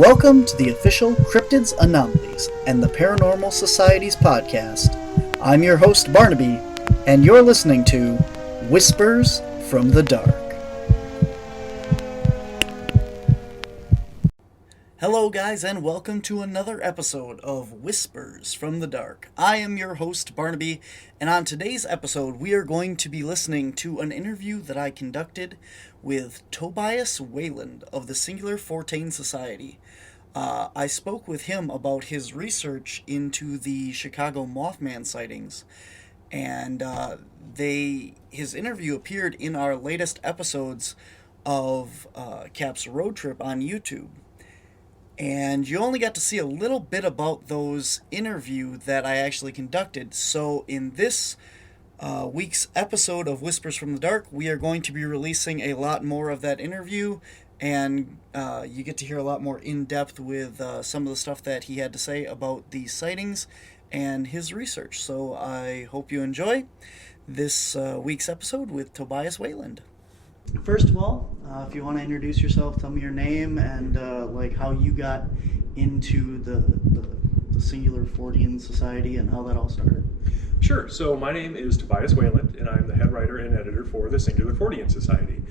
Welcome to the official Cryptids, Anomalies, and the Paranormal Society's podcast. I'm your host, Barnaby, and you're listening to Whispers from the Dark. Hello guys, and welcome to another episode of Whispers from the Dark. I am your host, Barnaby, and on today's episode we are going to be listening to an interview that I conducted with Tobias Wayland of the Singular Fortean Society. I spoke with him about his research into the Chicago Mothman sightings, and his interview appeared in our latest episodes of Cap's Road Trip on YouTube. And you only got to see a little bit about those interview that I actually conducted. So in this week's episode of Whispers from the Dark, we are going to be releasing a lot more of that interview, and you get to hear a lot more in depth with some of the stuff that he had to say about these sightings and his research. So I hope you enjoy this week's episode with Tobias Wayland. First of all, if you want to introduce yourself, tell me your name and like how you got into the Singular Fortean Society and how that all started. Sure. So my name is Tobias Wayland, and I'm the head writer and editor for the Singular Fortean Society.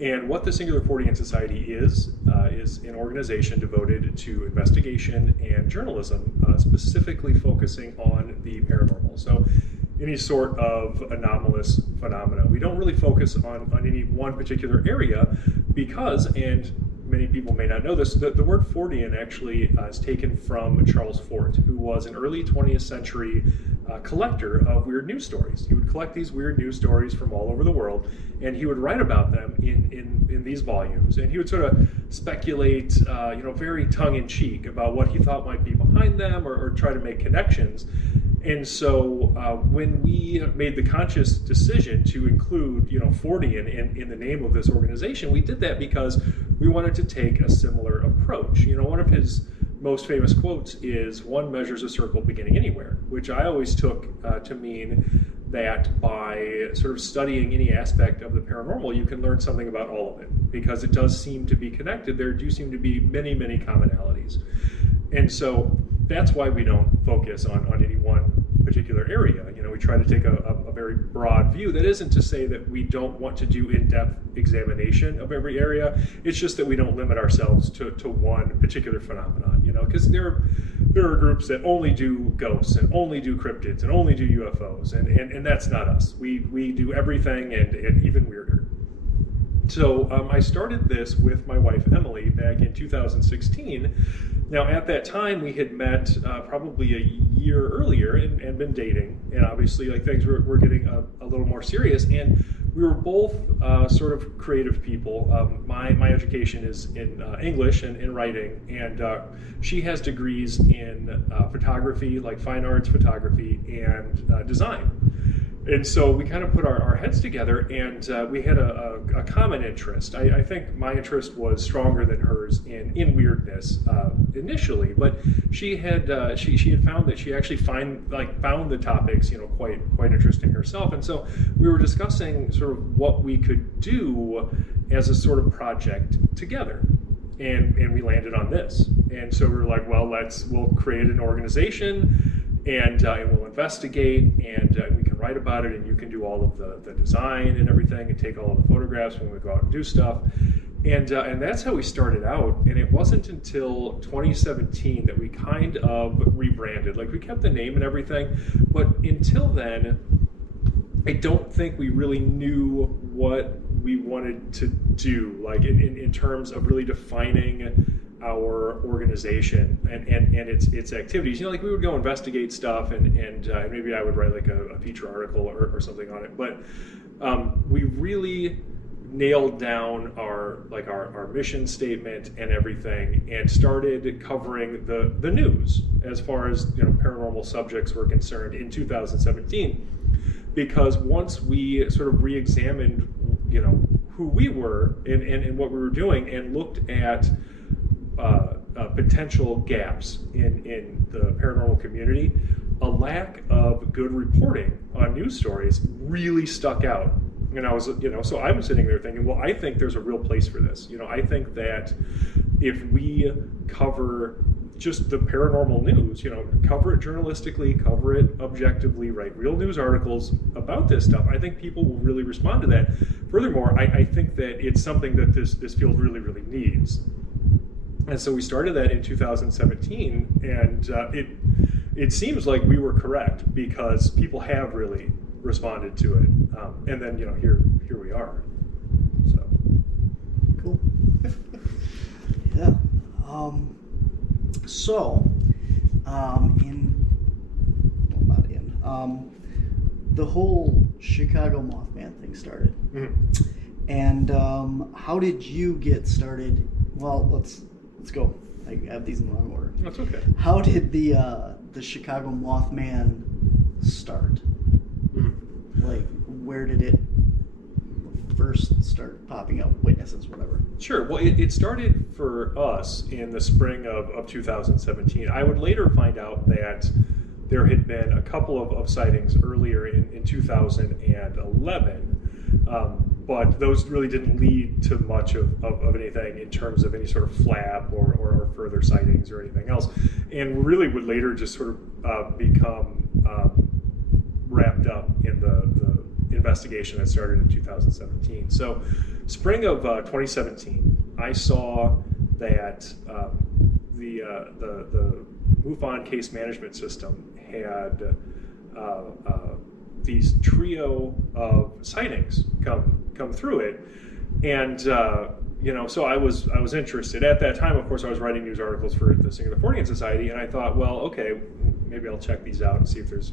And what the Singular Fortean Society is an organization devoted to investigation and journalism, specifically focusing on the paranormal. So any sort of anomalous phenomena. We don't really focus on any one particular area because, and many people may not know this, the word Fortean actually is taken from Charles Fort, who was an early 20th century collector of weird news stories. He would collect these weird news stories from all over the world, and he would write about them in these volumes, and he would sort of speculate, very tongue-in-cheek about what he thought might be behind them or try to make connections. And so when we made the conscious decision to include, Fortean in the name of this organization, we did that because we wanted to take a similar approach. One of his most famous quotes is, "One measures a circle beginning anywhere," which I always took to mean that by sort of studying any aspect of the paranormal, you can learn something about all of it, because it does seem to be connected. There do seem to be many, many commonalities. And so that's why we don't focus on any one particular area. We try to take a very broad view. That isn't to say that we don't want to do in-depth examination of every area. It's just that we don't limit ourselves to one particular phenomenon, because there are groups that only do ghosts and only do cryptids and only do UFOs, and that's not us. We do everything and even weirder. So I started this with my wife, Emily, back in 2016. Now, at that time, we had met probably a year earlier and been dating. And obviously, things were getting a little more serious. And we were both sort of creative people. My education is in English and in writing. And she has degrees in photography, like fine arts photography, and design. And so we kind of put our heads together, and we had a common interest. I think my interest was stronger than hers in weirdness initially, but she had found that she actually found the topics quite interesting herself. And so we were discussing sort of what we could do as a sort of project together. And we landed on this. And so we were like, well, we'll create an organization, and we'll investigate, and we can write about it, and you can do all of the design and everything, and take all of the photographs when we go out and do stuff. And that's how we started out. And it wasn't until 2017 that we kind of rebranded. We kept the name and everything, but until then, I don't think we really knew what we wanted to do, in terms of really defining our organization and its activities. We would go investigate stuff, and maybe I would write a feature article or something on it. But we really nailed down our mission statement and everything, and started covering the news as far as paranormal subjects were concerned in 2017. Because once we sort of re-examined who we were and what we were doing, and looked at potential gaps in the paranormal community, a lack of good reporting on news stories really stuck out. And I was, so I'm sitting there thinking, well, I think there's a real place for this. I think that if we cover just the paranormal news, cover it journalistically, cover it objectively, write real news articles about this stuff, I think people will really respond to that. Furthermore, I think that it's something that this field really, really needs. And so we started that in 2017, and it seems like we were correct, because people have really responded to it. And then, here we are. So cool. Yeah. The whole Chicago Mothman thing started. Mm-hmm. And how did you get started? Well, let's go. I have these in the wrong order. That's okay. How did the Chicago Mothman start? Mm-hmm. Like, where did it first start popping up? Witnesses, whatever. Sure. Well, it started for us in the spring of 2017. I would later find out that there had been a couple of sightings earlier in 2011, but those really didn't lead to much of anything in terms of any sort of flap or further sightings or anything else, and really would later just sort of become wrapped up in the investigation that started in 2017. So spring of 2017, I saw that the MUFON case management system had these trio of sightings come through it, and so I was interested at that time. Of course, I was writing news articles for the Singular Fortean Society, and I thought, well, okay, maybe I'll check these out and see if there's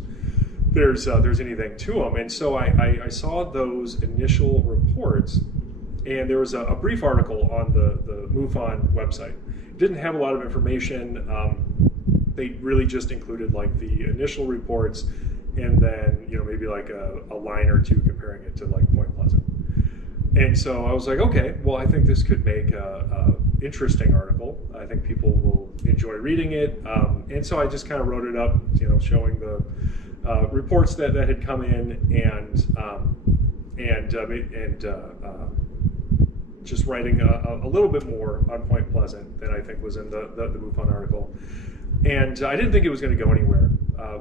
anything to them. And so I saw those initial reports, and there was a brief article on the MUFON website. It didn't have a lot of information. They really just included like the initial reports, and then maybe like a line or two comparing it to like Point Pleasant. And so I was like, okay, well, I think this could make a interesting article. I think people will enjoy reading it. And so I just kind of wrote it up, showing the reports that had come in, and just writing a little bit more on Point Pleasant than I think was in the MUFON article. And I didn't think it was going to go anywhere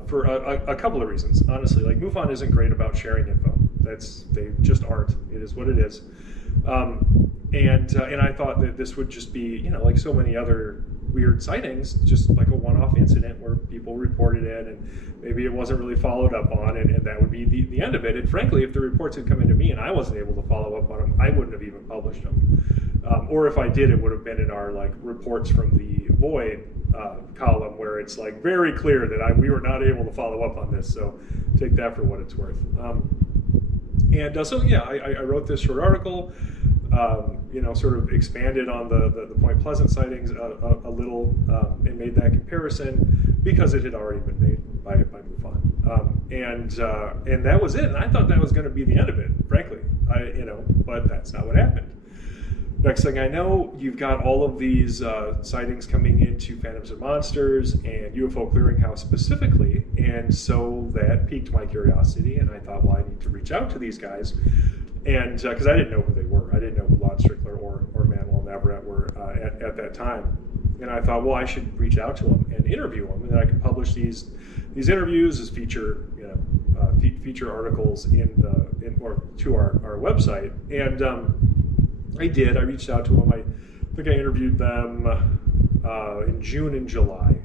for a couple of reasons. Honestly, like, MUFON isn't great about sharing info. They just aren't. It is what it is. And I thought that this would just be, like so many other weird sightings, just like a one-off incident where people reported it, and maybe it wasn't really followed up on, and that would be the end of it. And frankly, if the reports had come into me and I wasn't able to follow up on them, I wouldn't have even published them. Or if I did, it would have been in our like reports from the Void column, where it's like very clear that we were not able to follow up on this. So take that for what it's worth. I wrote this short article. Sort of expanded on the Point Pleasant sightings a little, and made that comparison because it had already been made by MUFON. And that was it. And I thought that was going to be the end of it, frankly. But that's not what happened. Next thing I know, you've got all of these sightings coming into Phantoms and Monsters and UFO Clearinghouse specifically, and so that piqued my curiosity, and I thought, well, I need to reach out to these guys, and because I didn't know who they were. I didn't know who Lon Strickler or Manuel Navarrete were at that time, and I thought, well, I should reach out to them and interview them, and then I could publish these interviews as feature articles to our website, and I did. I reached out to them. I think I interviewed them in June and July,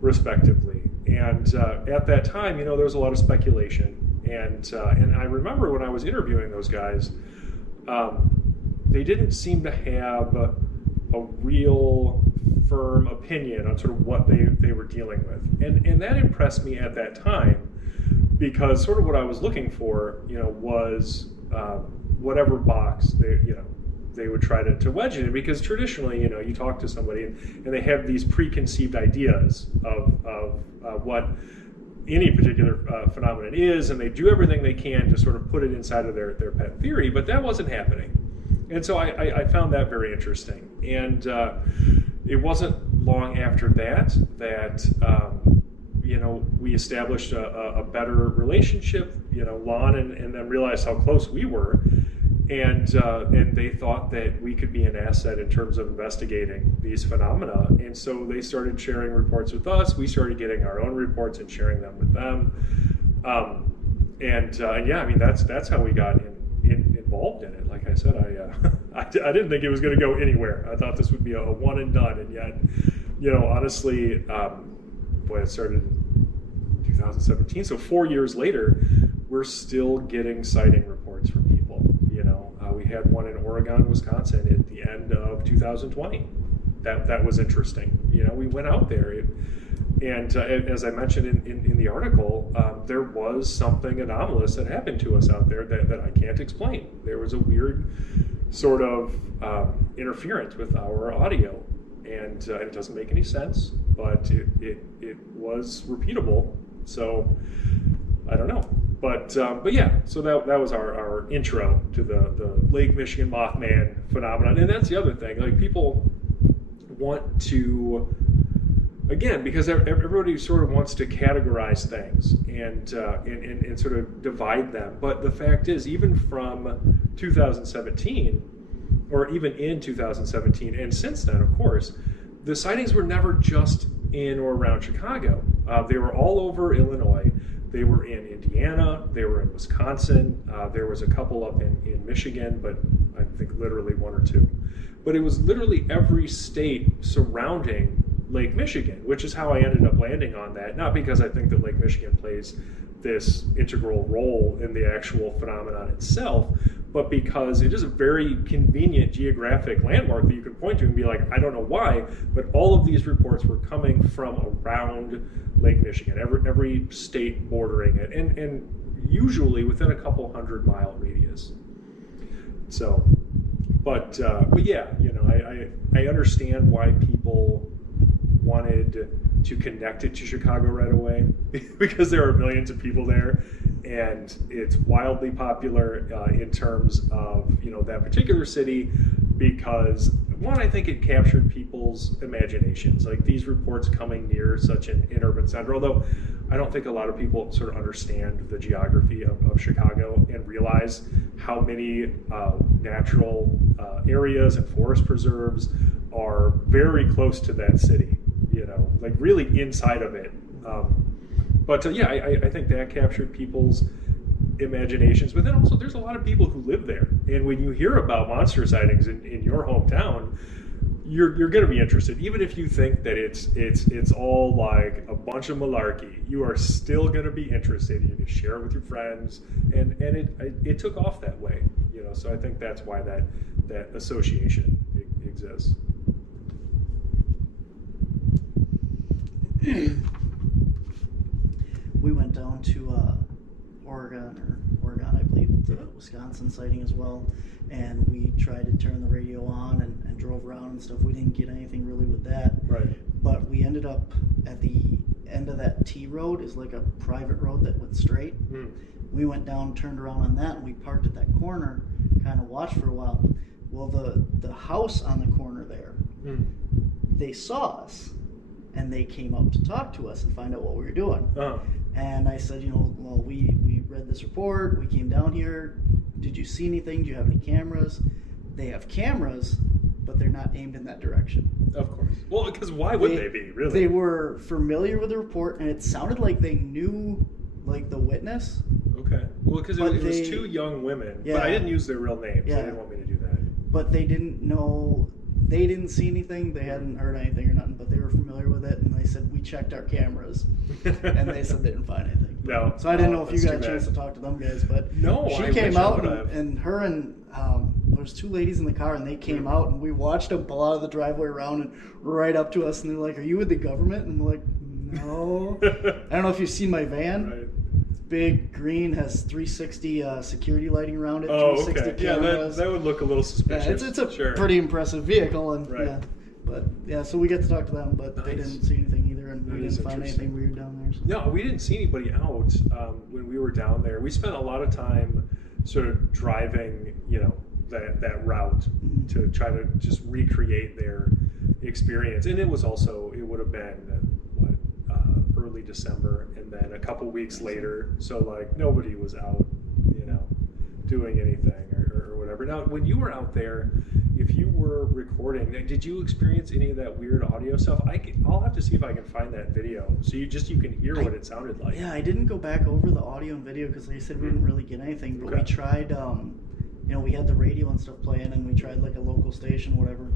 respectively. And at that time, there was a lot of speculation. And I remember when I was interviewing those guys, they didn't seem to have a real firm opinion on sort of what they were dealing with. And that impressed me at that time, because sort of what I was looking for, was whatever box they would try to wedge it in, because traditionally, you talk to somebody and they have these preconceived ideas of what any particular phenomenon is, and they do everything they can to sort of put it inside of their pet theory, but that wasn't happening. And so I found that very interesting. And it wasn't long after that we established a better relationship, Lon, and then realized how close we were. And they thought that we could be an asset in terms of investigating these phenomena. And so they started sharing reports with us. We started getting our own reports and sharing them with them. And yeah, I mean, that's how we got involved in it. Like I said, I didn't think it was going to go anywhere. I thought this would be a one and done. And yet, honestly, it started in 2017. So 4 years later, we're still getting sighting reports from people. We had one in Oregon, Wisconsin at the end of 2020. That was interesting. We went out there, and as I mentioned in the article, there was something anomalous that happened to us out there that I can't explain. There was a weird sort of interference with our audio, and it doesn't make any sense, but it was repeatable. So I don't know. But yeah, so that was our intro to the Lake Michigan Mothman phenomenon. And that's the other thing. Like, people want to, again, because everybody sort of wants to categorize things and sort of divide them. But the fact is, even from 2017, or even in 2017, and since then, of course, the sightings were never just in or around Chicago. They were all over Illinois. They were in Indiana, they were in Wisconsin, there was a couple up in Michigan, but I think literally one or two. But it was literally every state surrounding Lake Michigan, which is how I ended up landing on that. Not because I think that Lake Michigan plays this integral role in the actual phenomenon itself, but because it is a very convenient geographic landmark that you can point to and be like, I don't know why, but all of these reports were coming from around Lake Michigan, every state bordering it, and usually within a couple 100-mile radius. So, but yeah, I understand why people wanted to connect it to Chicago right away, because there are millions of people there, and it's wildly popular in terms of that particular city, because one, I think it captured people's imaginations, like these reports coming near such an urban center, although I don't think a lot of people sort of understand the geography of Chicago and realize how many natural areas and forest preserves are very close to that city, like really inside of it. But yeah, I think that captured people's imaginations. But then also, there's a lot of people who live there, and when you hear about monster sightings in your hometown, you're going to be interested, even if you think that it's all like a bunch of malarkey. You are still going to be interested. You can share it with your friends, and it took off that way, So I think that's why that association exists. We went down to Oregon, I believe, the Wisconsin sighting as well, and we tried to turn the radio on and drove around and stuff. We didn't get anything really with that. Right. But we ended up at the end of that T road is like a private road that went straight. We went down, turned around on that, and we parked at that corner, kind of watched for a while. Well, the house on the corner there, they saw us, and they came up to talk to us and find out what we were doing. And I said, well, we read this report, we came down here, did you see anything, do you have any cameras? They have cameras, but they're not aimed in that direction. Of course. Well, because why would they be, really? They were familiar with the report, and it sounded like they knew, like, the witness. Okay. Well, because it was two young women, but I didn't use their real names. Yeah. They didn't want me to do that. But they didn't know, they didn't see anything, they hadn't heard anything or nothing, but they were familiar with it, and they said, we checked our cameras, and they said they didn't find anything. No. So I didn't know if you got a chance to talk to them guys, but she came out, and her and there was two ladies in the car, and they came out, and we watched them pull out of the driveway around and right up to us, and they're like, are you with the government? And we're like, no. I don't know if you've seen my van. Right. Big green, has 360 security lighting around it. Oh, 360 okay. cameras. Yeah, that would look a little suspicious. Yeah, it's a pretty impressive vehicle, and right. But so we get to talk to them, but they didn't see anything either, and we didn't find anything weird down there. So. No, we didn't see anybody out when we were down there. We spent a lot of time sort of driving, that route to try to just recreate their experience, and it would have been early December, and then a couple weeks later, so like nobody was out, doing anything or whatever. Now, when you were out there, if you were recording, did you experience any of that weird audio stuff? I'll have to see if I can find that video so you can hear what it sounded like. Yeah, I didn't go back over the audio and video because like I said, we didn't really get anything, but we tried, we had the radio and stuff playing, and we tried like a local station, whatever,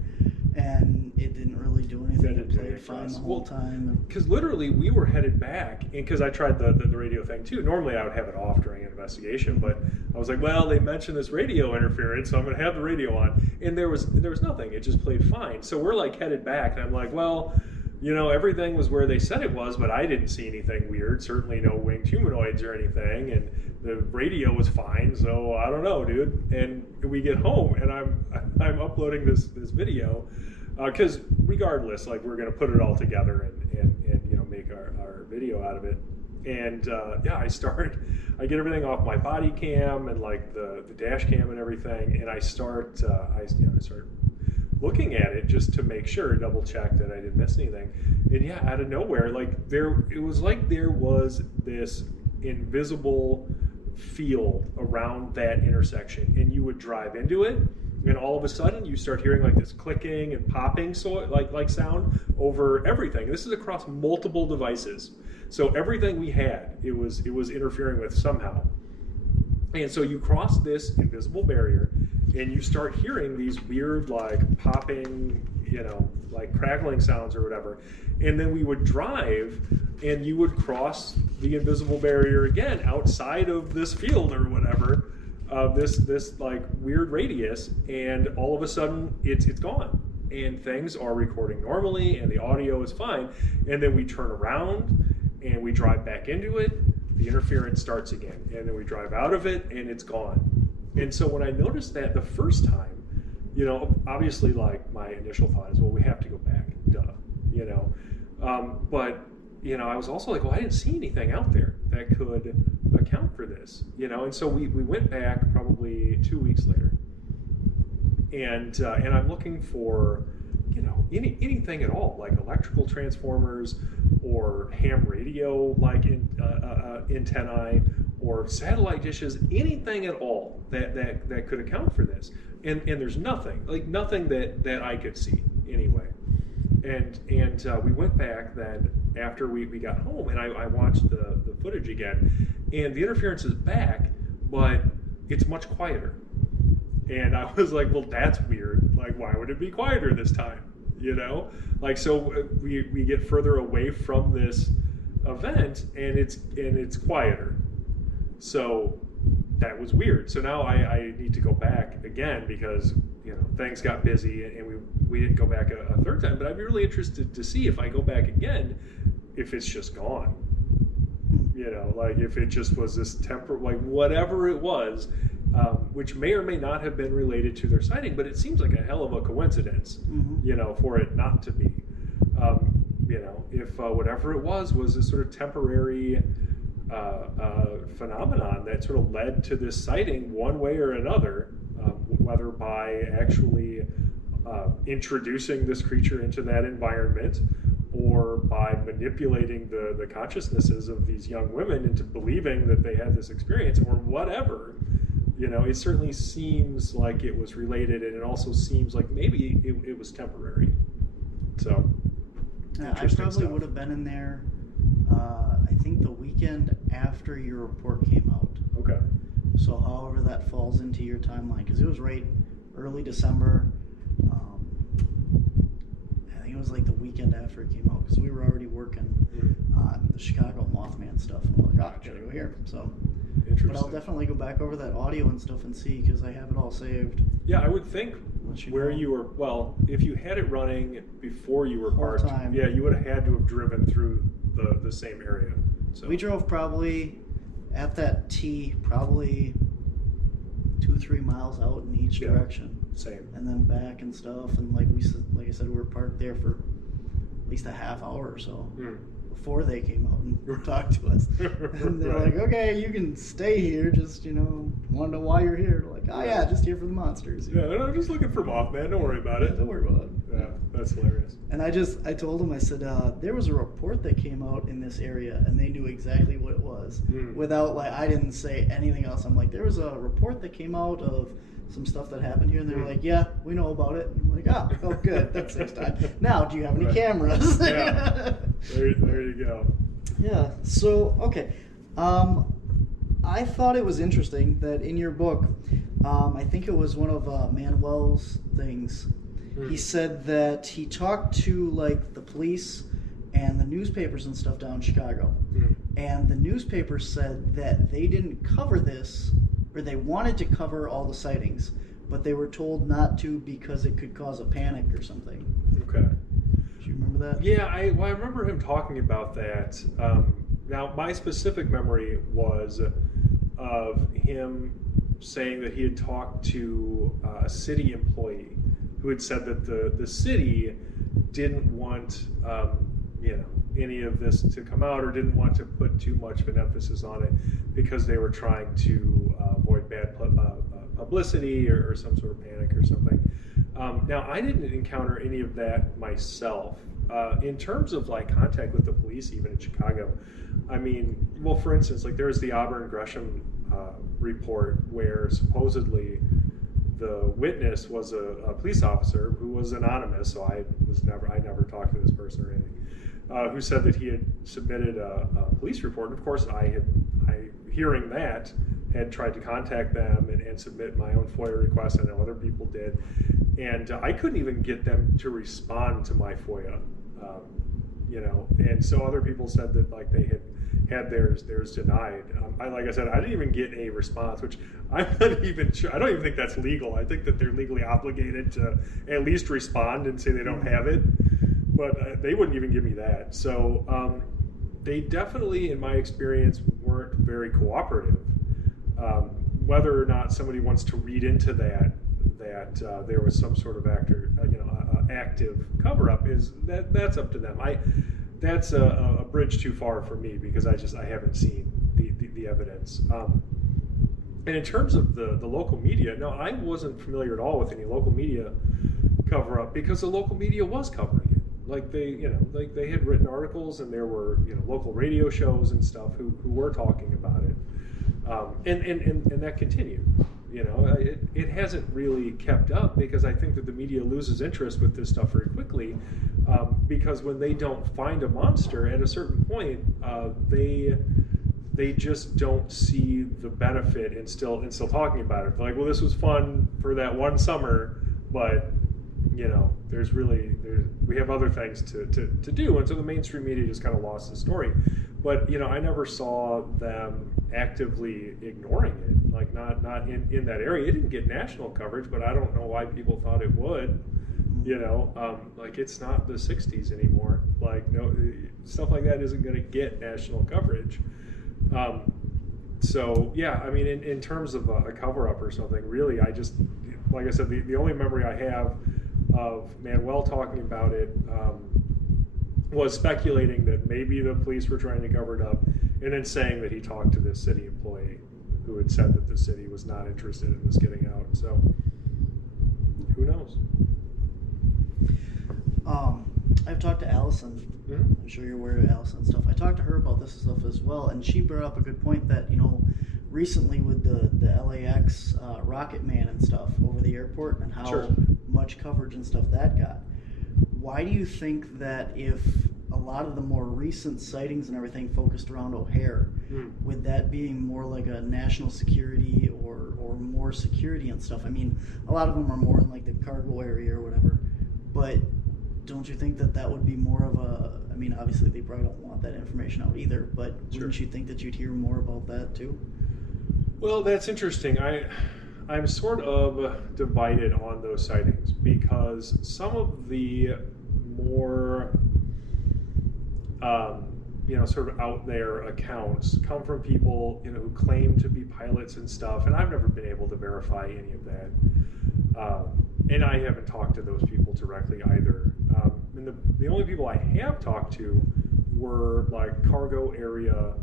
and it didn't really do anything. It played fine the whole time. Because literally we were headed back, and because I tried the radio thing too. Normally I would have it off during an investigation, but I was like, well, they mentioned this radio interference, so I'm going to have the radio on. And there was nothing. It just played fine. So we're like headed back, and I'm like, well, everything was where they said it was, but I didn't see anything weird. Certainly no winged humanoids or anything, and the radio was fine. So I don't know, dude. And we get home, and I'm uploading this video because regardless, like we're gonna put it all together and make our video out of it. And I get everything off my body cam and like the dash cam and everything, and I start looking at it just to make sure, double check that I didn't miss anything. And yeah, out of nowhere, it was like there was this invisible field around that intersection, and you would drive into it, and all of a sudden you start hearing like this clicking and popping like sound over everything. This is across multiple devices. So everything we had, it was interfering with somehow. And so you cross this invisible barrier, and you start hearing these weird like popping, like crackling sounds or whatever. And then we would drive, and you would cross the invisible barrier again outside of this field or whatever, this like weird radius, and all of a sudden it's gone. And things are recording normally, and the audio is fine. And then we turn around, and we drive back into it, the interference starts again, and then we drive out of it, and it's gone. And so when I noticed that the first time, obviously like my initial thought is, well, we have to go back, duh, but I was also like, well, I didn't see anything out there that could account for this, and so we went back probably 2 weeks later, and I'm looking for anything at all, like electrical transformers or ham radio like antennae or satellite dishes, anything at all that could account for this. And there's nothing that I could see anyway. And we went back then after we got home, and I watched the footage again, and the interference is back, but it's much quieter. And I was like, well, that's weird. Like, why would it be quieter this time? So we get further away from this event, and it's quieter. So that was weird. So now I need to go back again because things got busy, and we didn't go back a third time. But I'd be really interested to see if I go back again, if it's just gone. Like if it just was this like whatever it was. Which may or may not have been related to their sighting, but it seems like a hell of a coincidence, for it not to be. If whatever it was this sort of temporary phenomenon that sort of led to this sighting one way or another, whether by actually introducing this creature into that environment or by manipulating the consciousnesses of these young women into believing that they had this experience or whatever. It certainly seems like it was related, and it also seems like maybe it was temporary. So, I probably would have been in there, I think the weekend after your report came out. Okay. So however that falls into your timeline, because it was right early December. I think it was like the weekend after it came out, because we were already working on the Chicago Mothman stuff, and we're like, oh, I gotta go here. So. But I'll definitely go back over that audio and stuff and see, because I have it all saved. Yeah, I would think you were, well, if you had it running before you were parked, yeah, you would have had to have driven through the same area. So we drove probably at that T, probably 2-3 miles out in each direction. Same. And then back and stuff, and like I said, we were parked there for at least a half hour or so. Before they came out and talked to us. And they're like, okay, you can stay here, just, want to know why you're here. Like, oh yeah, just here for the monsters. Yeah, I'm just looking for Mothman, don't worry about it. Don't worry about it. Yeah. That's hilarious. And I told him, I said, there was a report that came out in this area, and they knew exactly what it was. Without, like, I didn't say anything else. I'm like, there was a report that came out of some stuff that happened here, and they were like, yeah, we know about it. And I'm like, oh, good, that saves time. Now, do you have any cameras? Yeah, there you go. Yeah, so, okay. I thought it was interesting that in your book, I think it was one of Manuel's things, he said that he talked to, like, the police and the newspapers and stuff down in Chicago. And the newspapers said that they didn't cover this, or they wanted to cover all the sightings, but they were told not to because it could cause a panic or something. Okay. Do you remember that? Yeah, I remember him talking about that. Now, my specific memory was of him saying that he had talked to a city employee who had said that the city didn't want any of this to come out, or didn't want to put too much of an emphasis on it because they were trying to avoid bad publicity or some sort of panic or something. Now, I didn't encounter any of that myself. In terms of, like, contact with the police, even in Chicago, I mean, well, for instance, like, there's the Auburn Gresham report where supposedly the witness was a police officer who was anonymous, so I never talked to this person or anything, who said that he had submitted a police report. And of course, I hearing that, had tried to contact them and submit my own FOIA request. I know other people did, and I couldn't even get them to respond to my FOIA. And so other people said that, like, they had theirs denied. Like I said, I didn't even get a response, which I'm not even sure. I don't even think that's legal. I think that they're legally obligated to at least respond and say they don't have it, but they wouldn't even give me that. So they definitely, in my experience, weren't very cooperative. Whether or not somebody wants to read into that there was some sort of active cover-up, that's up to them. That's a bridge too far for me, because I haven't seen the evidence. And in terms of the local media, no, I wasn't familiar at all with any local media cover-up, because the local media was covering it. Like, they had written articles, and there were local radio shows and stuff who were talking about it, and that continued. It hasn't really kept up, because I think that the media loses interest with this stuff very quickly, because when they don't find a monster at a certain point, they just don't see the benefit in still talking about it. They're like, well, this was fun for that one summer, but we have other things to do, and so the mainstream media just kind of lost the story. But I never saw them actively ignoring it, like not in that area. It didn't get national coverage, but I don't know why people thought it would. Like, it's not the 60s anymore. Like, no, stuff like that isn't going to get national coverage. So yeah, I mean, in terms of a cover-up or something, really, like I said, the only memory I have of Manuel talking about it was speculating that maybe the police were trying to cover it up, and then saying that he talked to this city employee who had said that the city was not interested in this getting out. So who knows? I've talked to Allison. I'm sure you're aware of Allison and stuff. I talked to her about this stuff as well, and she brought up a good point that, recently with the LAX Rocket Man and stuff over the airport, and how much coverage and stuff that got. Why do you think that if a lot of the more recent sightings and everything focused around O'Hare, with that being more like a national security or more security and stuff? I mean, a lot of them are more in, like, the cargo area or whatever, but don't you think that would be more of I mean, obviously they probably don't want that information out either, but wouldn't you think that you'd hear more about that too? Well, that's interesting. I'm sort of divided on those sightings, because some of the more sort of out there accounts come from people who claim to be pilots and stuff, and I've never been able to verify any of that, and I haven't talked to those people directly either. And the only people I have talked to were, like, cargo area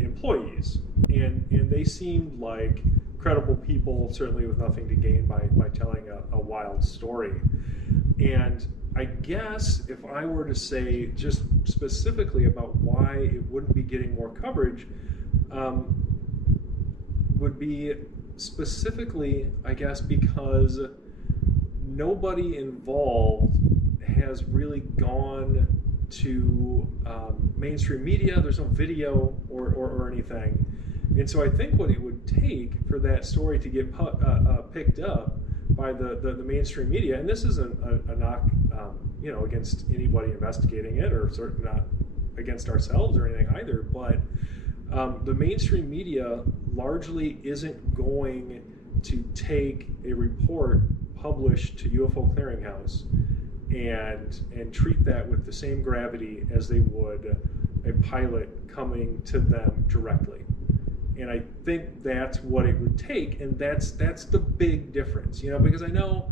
employees, and they seemed like credible people, certainly with nothing to gain by telling a wild story. And I guess if I were to say just specifically about why it wouldn't be getting more coverage, would be specifically, I guess, because nobody involved has really gone to mainstream media. There's no video or anything. And so I think what it would take for that story to get picked up by the mainstream media, and this isn't a knock, against anybody investigating it, or certainly not against ourselves or anything either, but the mainstream media largely isn't going to take a report published to UFO Clearinghouse and treat that with the same gravity as they would a pilot coming to them directly. And I think that's what it would take, and that's the big difference, because I know,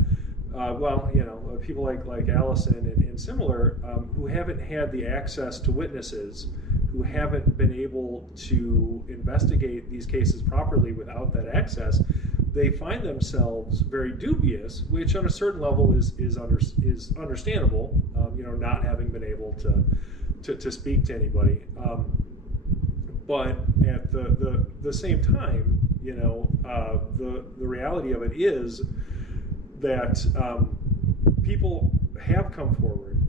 people like Allison and similar, who haven't had the access to witnesses, who haven't been able to investigate these cases properly without that access, they find themselves very dubious, which on a certain level is understandable, not having been able to speak to anybody. But at the same time, the reality of it is that people have come forward,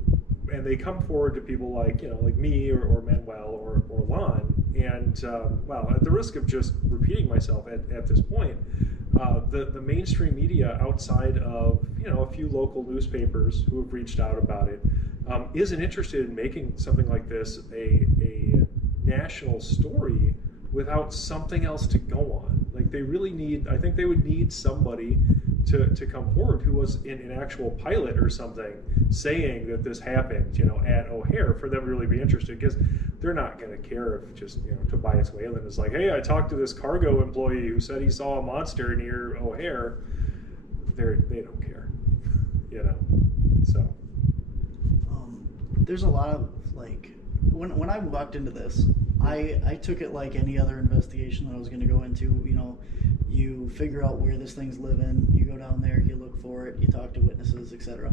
and they come forward to people like me or Manuel or Lon, and at the risk of just repeating myself at this point, the mainstream media outside of a few local newspapers who have reached out about it isn't interested in making something like this a national story without something else to go on. Like they really need, I think they would need somebody to come forward who was an actual pilot or something saying that this happened, at O'Hare, for them to really be interested, because they're not going to care if just, Tobias Wayland is like, hey, I talked to this cargo employee who said he saw a monster near O'Hare. They don't care, so. There's a lot of, when I walked into this, I took it like any other investigation that I was going to go into. You figure out where this thing's living, you go down there, you look for it, you talk to witnesses, etc.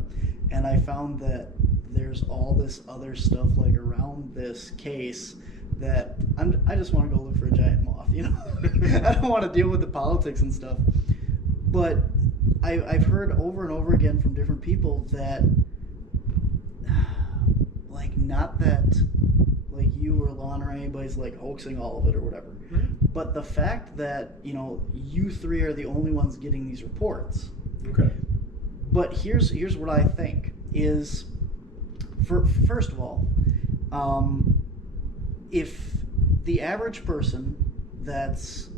And I found that there's all this other stuff around this case that I just want to go look for a giant moth. I don't want to deal with the politics and stuff. But I've heard over and over again from different people that, not that you or Lon or anybody's hoaxing all of it or whatever, but the fact that you three are the only ones getting these reports. Okay. But here's what I think is, first of all, if the average person, that's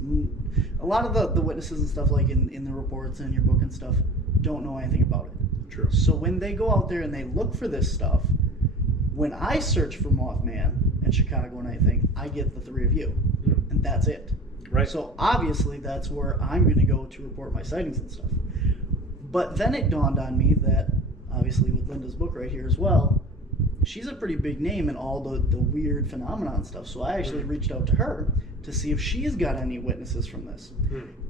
a lot of the witnesses and stuff in the reports and in your book and stuff, don't know anything about it. True. So when they go out there and they look for this stuff, when I search for Mothman in Chicago and anything, I get the three of you, and that's it. Right. So obviously that's where I'm going to go to report my sightings and stuff. But then it dawned on me that, obviously with Linda's book right here as well, she's a pretty big name in all the weird phenomenon stuff. So I actually reached out to her to see if she's got any witnesses from this.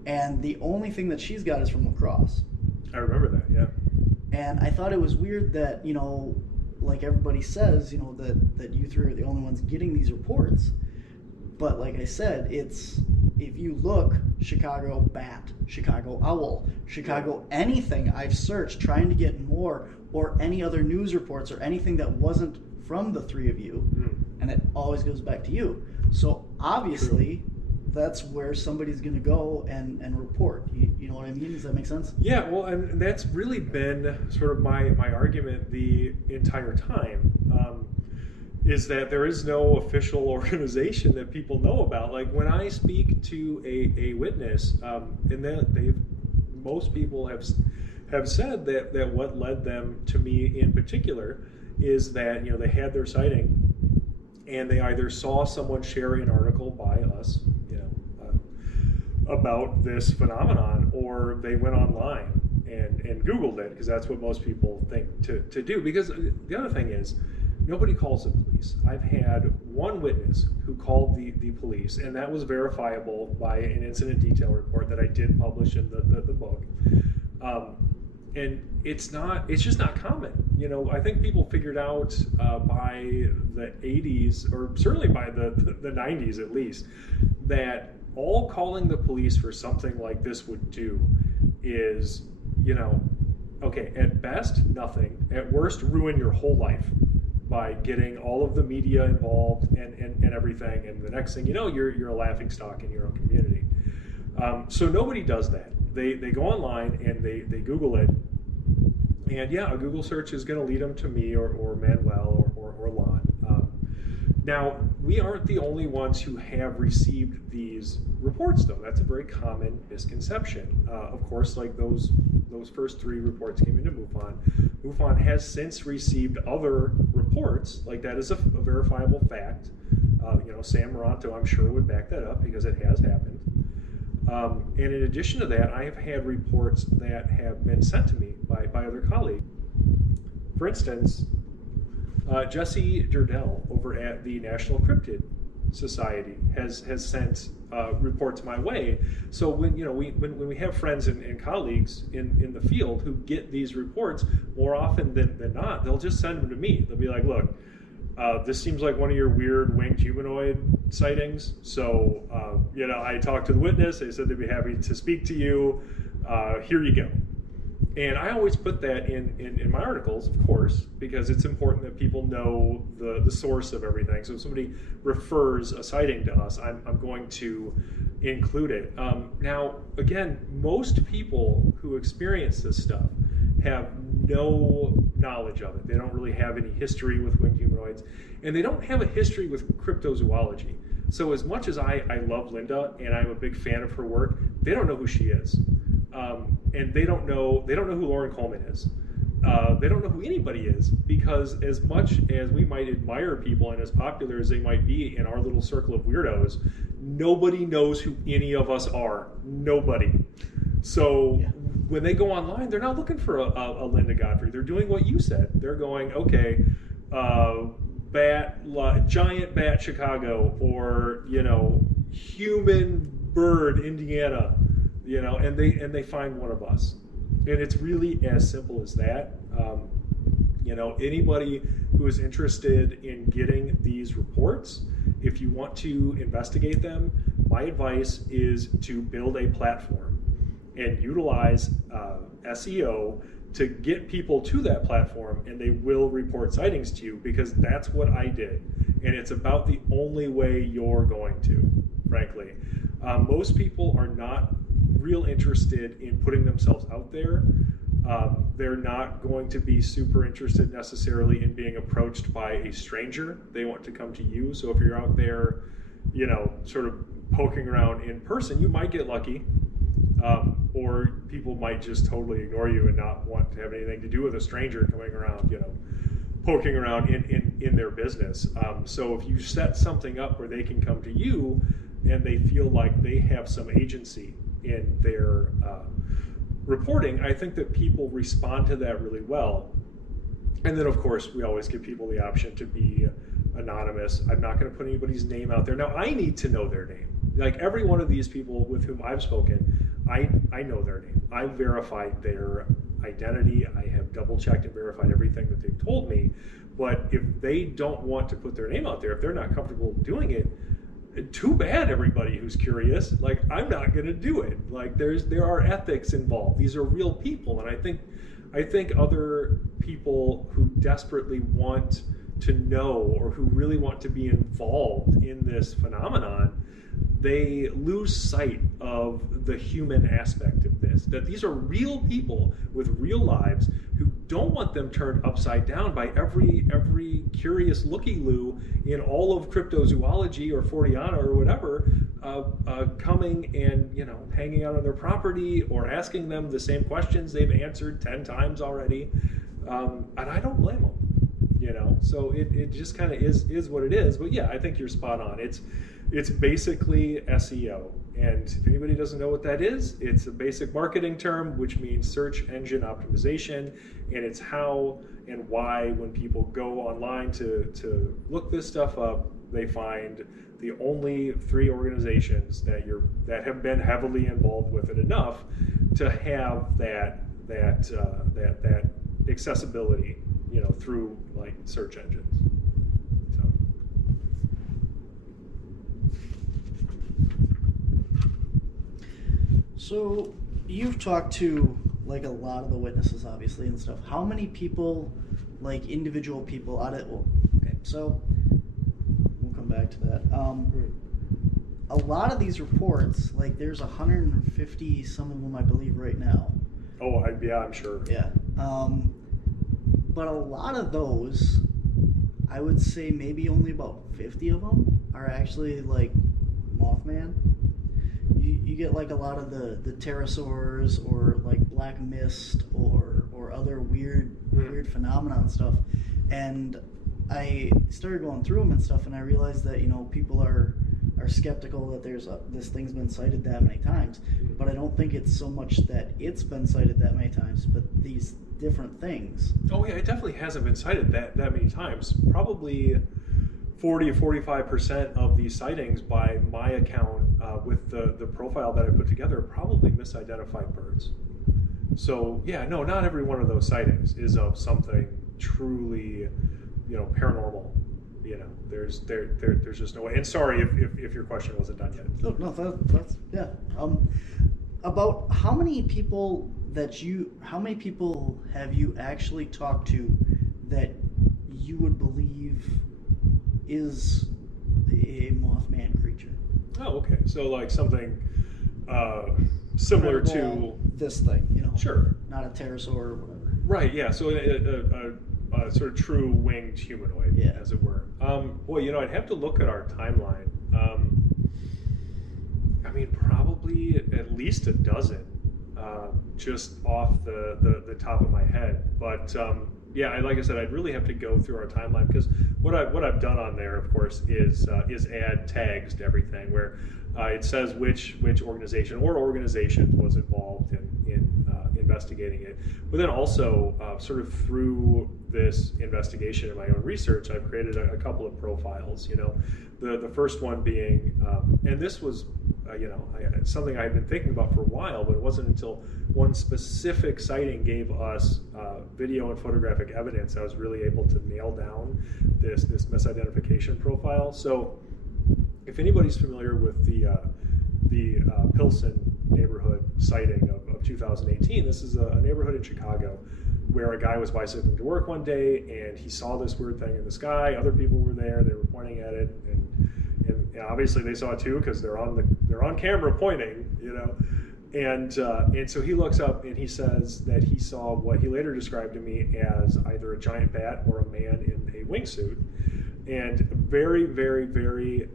And the only thing that she's got is from La Crosse. I remember that, yeah. And I thought it was weird that, like everybody says, that you three are the only ones getting these reports. But like I said, it's, if you look, Chicago bat, Chicago owl, Chicago anything I've searched trying to get more, or any other news reports or anything that wasn't from the three of you, and it always goes back to you. So obviously, that's where somebody's going to go and report. You know what I mean? Does that make sense? Yeah, well, and that's really been sort of my argument the entire time, is that there is no official organization that people know about. Like when I speak to a witness, and then most people have said that what led them to me in particular is that they had their sighting, and they either saw someone share an article by us, about this phenomenon, or they went online and Googled it, because that's what most people think to do. Because the other thing is, nobody calls the police. I've had one witness who called the police, and that was verifiable by an incident detail report that I did publish in the book. and it's just not common. I think people figured out by the 80s, or certainly by the 90s at least, that all calling the police for something like this would do is, okay, at best, nothing. At worst, ruin your whole life by getting all of the media involved and everything. And the next thing you know, you're a laughingstock in your own community. So nobody does that. They go online and they Google it. And yeah, a Google search is going to lead them to me or Manuel or Lon. Now, we aren't the only ones who have received these reports, though. That's a very common misconception. Of course, like those first 3 reports came into MUFON. MUFON has since received other reports. Like, that is a verifiable fact. Sam Moranto, I'm sure, would back that up because it has happened. And in addition to that, I have had reports that have been sent to me by other colleagues. For instance, Jesse Durdell over at the National Cryptid Society has sent reports my way. So when we have friends and colleagues in the field who get these reports, more often than not, they'll just send them to me. They'll be like, look, this seems like one of your weird winged humanoid sightings. So, I talked to the witness. They said they'd be happy to speak to you. Here you go. And I always put that in my articles, of course, because it's important that people know the source of everything. So if somebody refers a sighting to us, I'm going to include it. Now, again, most people who experience this stuff have no knowledge of it. They don't really have any history with winged humanoids, and they don't have a history with cryptozoology. So as much as I love Linda and I'm a big fan of her work, they don't know who she is. And they don't know who Lauren Coleman is. They don't know who anybody is, because as much as we might admire people and as popular as they might be in our little circle of weirdos, nobody knows who any of us are. Nobody. So when they go online, they're not looking for a Linda Godfrey. They're doing what you said. They're going, okay, giant bat Chicago, or human bird Indiana. And they find one of us, and it's really as simple as that. Anybody who is interested in getting these reports, if you want to investigate them, my advice is to build a platform and utilize SEO to get people to that platform, and they will report sightings to you, because that's what I did, and it's about the only way you're going to, frankly. Most people are not real interested in putting themselves out there. They're not going to be super interested necessarily in being approached by a stranger. They want to come to you. So if you're out there, sort of poking around in person, you might get lucky. Or people might just totally ignore you and not want to have anything to do with a stranger coming around, poking around in their business. So if you set something up where they can come to you and they feel like they have some agency in their reporting, I think that people respond to that really well. And then, of course, we always give people the option to be anonymous. I'm not going to put anybody's name out there. Now, I need to know their name. Like every one of these people with whom I've spoken, I know their name. I've verified their identity. I have double-checked and verified everything that they've told me. But if they don't want to put their name out there, if they're not comfortable doing it, too bad, everybody who's curious. Like, I'm not going to do it. Like, there are ethics involved. These are real people, and I think other people who desperately want to know, or who really want to be involved in this phenomenon, they lose sight of the human aspect of this. That these are real people with real lives who don't want them turned upside down by every curious looky-loo in all of cryptozoology or Forteana or whatever, coming and hanging out on their property or asking them the same questions they've answered 10 times already. And I don't blame them. So it just kind of is what it is. But yeah, I think you're spot on. It's basically SEO. And if anybody doesn't know what that is, it's a basic marketing term, which means search engine optimization. And it's how and why, when people go online to look this stuff up, they find the only 3 organizations that have been heavily involved with it enough to have that that accessibility, through like search engines. So you've talked to like a lot of the witnesses, obviously, and stuff. How many people, like individual people, okay, so we'll come back to that. A lot of these reports, like there's 150, some of them I believe right now. Oh, yeah, I'm sure. Yeah. But a lot of those, I would say maybe only about 50 of them are actually like Mothman. You get like a lot of the pterosaurs or like black mist or other weird phenomena and stuff. And I started going through them and stuff, and I realized that people are skeptical that this thing's been cited that many times. But I don't think it's so much that it's been cited that many times, but these different things. Oh yeah, it definitely hasn't been cited that many times. Probably 40 to 45% of these sightings, by my account, with the profile that I put together, are probably misidentified birds. So yeah, no, not every one of those sightings is of something truly, paranormal. There's just no way. And sorry if your question wasn't done yet. Oh, no, that's yeah. About how many people have you actually talked to that you would believe is a Mothman creature? Oh, okay. So like something similar to this thing, Sure. Not a pterosaur or whatever. Right. Yeah. So a sort of true winged humanoid, as it were. I'd have to look at our timeline. Probably at least a dozen, just off the top of my head. But like I said, I'd really have to go through our timeline, because what I've done on there, of course, is add tags to everything where it says which organization or organizations was involved in investigating it. But then also, sort of through this investigation and my own research, I've created a couple of profiles. The first one being, and this was something I had been thinking about for a while, but it wasn't until one specific sighting gave us video and photographic evidence I was really able to nail down this misidentification profile. So if anybody's familiar with the Pilsen neighborhood sighting of 2018, this is a neighborhood in Chicago where a guy was bicycling to work one day and he saw this weird thing in the sky. Other people were there, they were pointing at it, and obviously they saw it too, because they're on camera pointing, and so he looks up and he says that he saw what he later described to me as either a giant bat or a man in a wingsuit. And very, very, very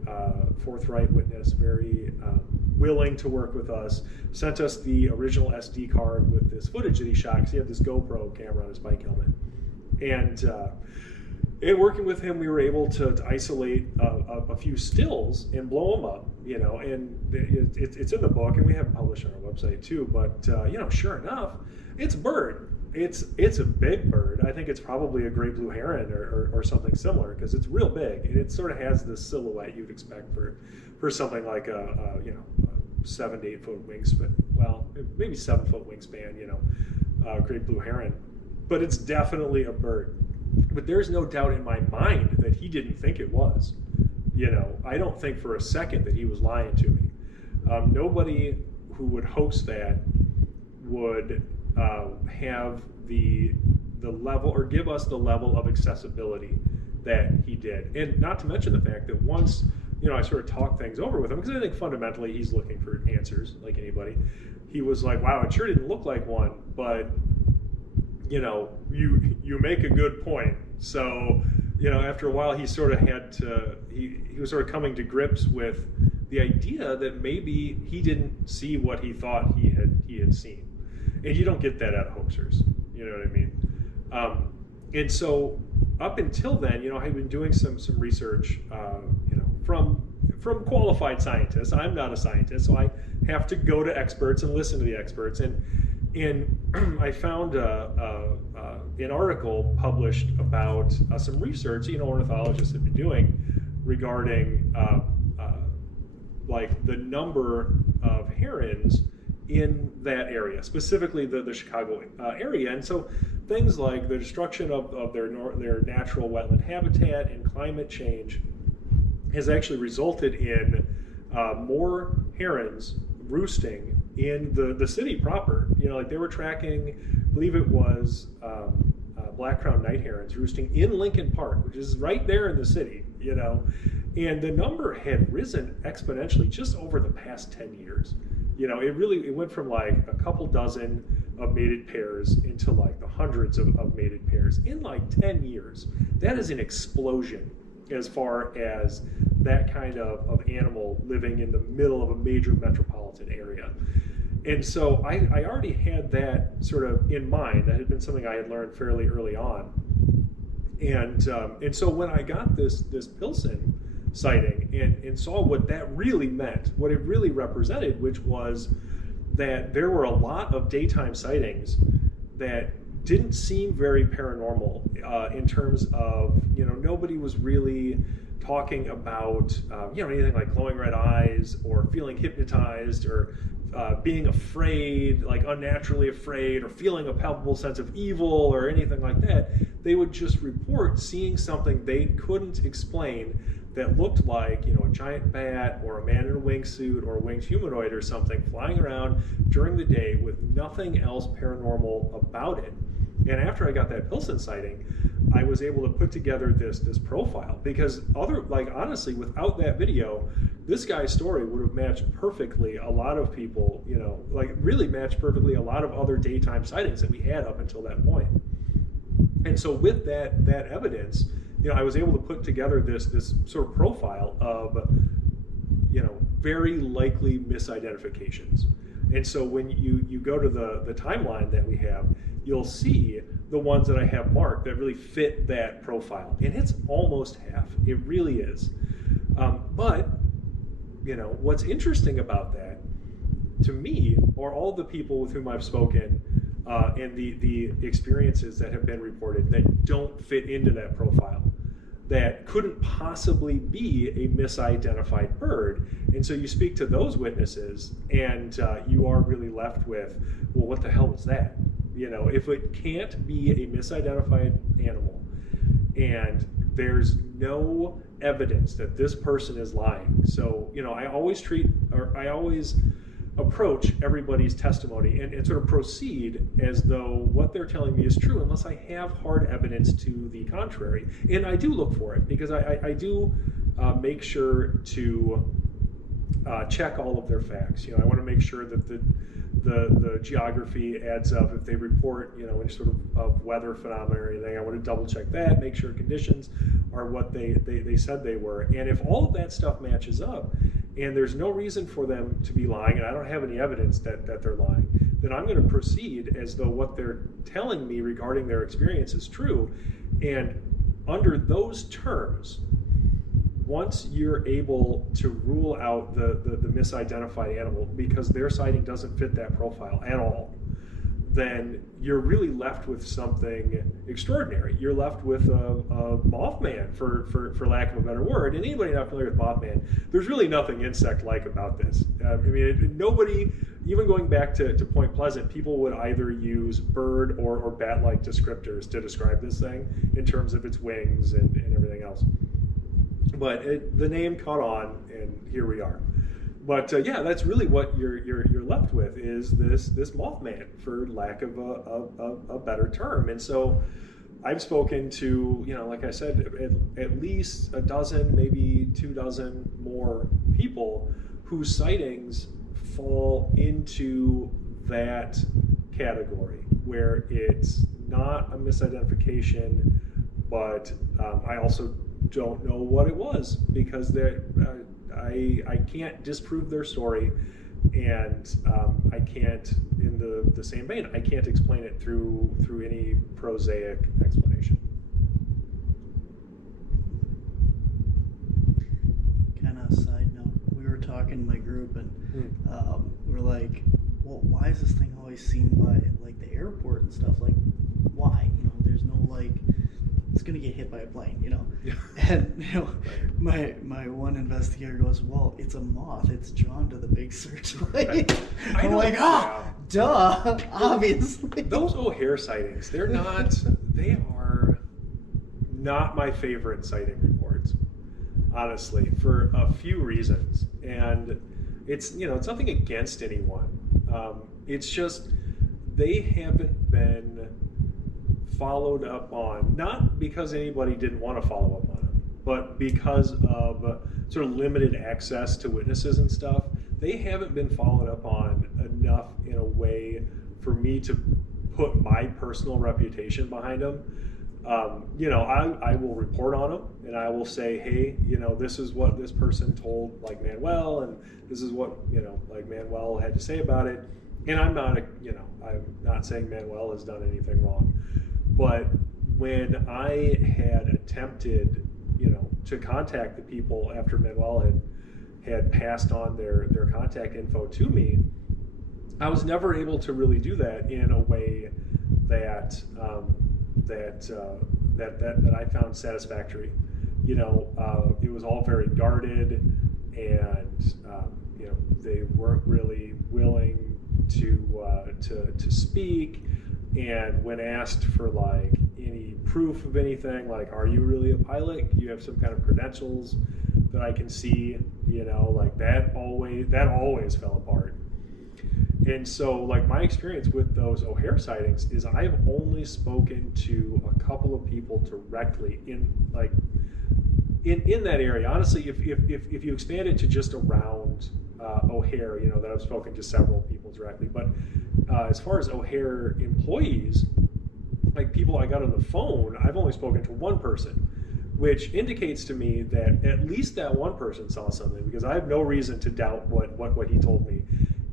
forthright witness, very willing to work with us, sent us the original SD card with this footage that he shot, because he had this GoPro camera on his bike helmet. And in working with him, we were able to isolate a few stills and blow them up, and it's in the book, and we have it published on our website too. But sure enough, it's a bird. It's a big bird. I think it's probably a great blue heron or something similar, because it's real big, and it sort of has this silhouette you'd expect for something like a 7 to 8 foot wingspan. Well, maybe 7 foot wingspan. Great blue heron, but it's definitely a bird. But there's no doubt in my mind that he didn't think it was. I don't think for a second that he was lying to me. Nobody who would host that would have the level, or give us the level of accessibility that he did. And not to mention the fact that once I sort of talked things over with him, because I think fundamentally he's looking for answers like anybody, he was like, wow, it sure didn't look like one, but you make a good point. So after a while, he sort of had to, he was sort of coming to grips with the idea that maybe he didn't see what he thought he had seen. And you don't get that out of hoaxers, you know what I mean? And so up until then, I had been doing some research, from qualified scientists. I'm not a scientist, so I have to go to experts and listen to the experts. And I found an article published about some research ornithologists have been doing regarding like the number of herons in that area, specifically the Chicago area. And so things like the destruction of their natural wetland habitat and climate change has actually resulted in more herons roosting in the city proper. Like they were tracking, I believe it was black-crowned night herons roosting in Lincoln Park, which is right there in the city, and the number had risen exponentially just over the past 10 years. It went from like a couple dozen of mated pairs into like the hundreds of mated pairs in like 10 years. That is an explosion as far as that kind of animal living in the middle of a major metropolitan area. And so I already had that sort of in mind. That had been something I had learned fairly early on. And so when I got this Pilsen sighting and saw what that really meant, what it really represented, which was that there were a lot of daytime sightings that didn't seem very paranormal in terms of, nobody was really talking about, anything like glowing red eyes or feeling hypnotized or being afraid, like unnaturally afraid, or feeling a palpable sense of evil or anything like that. They would just report seeing something they couldn't explain that looked like, a giant bat or a man in a wingsuit or a winged humanoid or something flying around during the day with nothing else paranormal about it. And after I got that Pilsen sighting, I was able to put together this profile, because honestly, without that video, this guy's story would have matched perfectly a lot of people, really matched perfectly a lot of other daytime sightings that we had up until that point. And so with that evidence, I was able to put together this sort of profile of, very likely misidentifications. And so when you go to the timeline that we have, you'll see the ones that I have marked that really fit that profile. And it's almost half. It really is. But, what's interesting about that, to me, are all the people with whom I've spoken and the experiences that have been reported that don't fit into that profile, that couldn't possibly be a misidentified bird. And so you speak to those witnesses and you are really left with, well, what the hell was that? If it can't be a misidentified animal and there's no evidence that this person is lying. So, I always approach everybody's testimony and sort of proceed as though what they're telling me is true, unless I have hard evidence to the contrary. And I do look for it, because I do make sure to check all of their facts. I want to make sure that the geography adds up. If they report, any sort of weather phenomena or anything, I want to double check that, make sure conditions are what they said they were. And if all of that stuff matches up, and there's no reason for them to be lying, and I don't have any evidence that they're lying, then I'm going to proceed as though what they're telling me regarding their experience is true. And under those terms, once you're able to rule out the misidentified animal because their sighting doesn't fit that profile at all, then you're really left with something extraordinary. You're left with a Mothman, for lack of a better word. And anybody not familiar with Mothman, there's really nothing insect-like about this. Nobody, even going back to Point Pleasant, people would either use bird or bat-like descriptors to describe this thing in terms of its wings and everything else. But the name caught on, and here we are. But that's really what you're left with, is this Mothman, for lack of a better term. And so I've spoken to, like I said, at least a dozen, maybe 24 more people whose sightings fall into that category, where it's not a misidentification, but I also don't know what it was, because I can't disprove their story, and I can't, in the same vein, I can't explain it through any prosaic explanation. Kind of side note, we were talking in my group, and we're like, well, why is this thing always seen by like the airport and stuff? Like, why? There's no like it's gonna get hit by a plane, you know. Yeah. And my one investigator goes, well, it's a moth. It's drawn to the big searchlight. I'm like, duh, obviously. Those O'Hare sightings, they are not my favorite sighting reports, honestly, for a few reasons. And it's nothing against anyone. It's just they haven't been followed up on, not because anybody didn't want to follow up on them, but because of sort of limited access to witnesses and stuff. They haven't been followed up on enough in a way for me to put my personal reputation behind them. I will report on them, and I will say, hey, this is what this person told like Manuel, and this is what like Manuel had to say about it. And I'm not saying Manuel has done anything wrong, but when I had attempted, to contact the people after Manuel had passed on their contact info to me, I was never able to really do that in a way that I found satisfactory. It was all very guarded, and they weren't really willing to speak. And when asked for like any proof of anything, like, are you really a pilot? Do you have some kind of credentials that I can see? Like that always fell apart. And so, like, my experience with those O'Hare sightings is I've only spoken to a couple of people directly in that area. Honestly, if you expand it to just around O'Hare, that I've spoken to several people directly. But as far as O'Hare employees, like people I got on the phone, I've only spoken to one person, which indicates to me that at least that one person saw something, because I have no reason to doubt what he told me.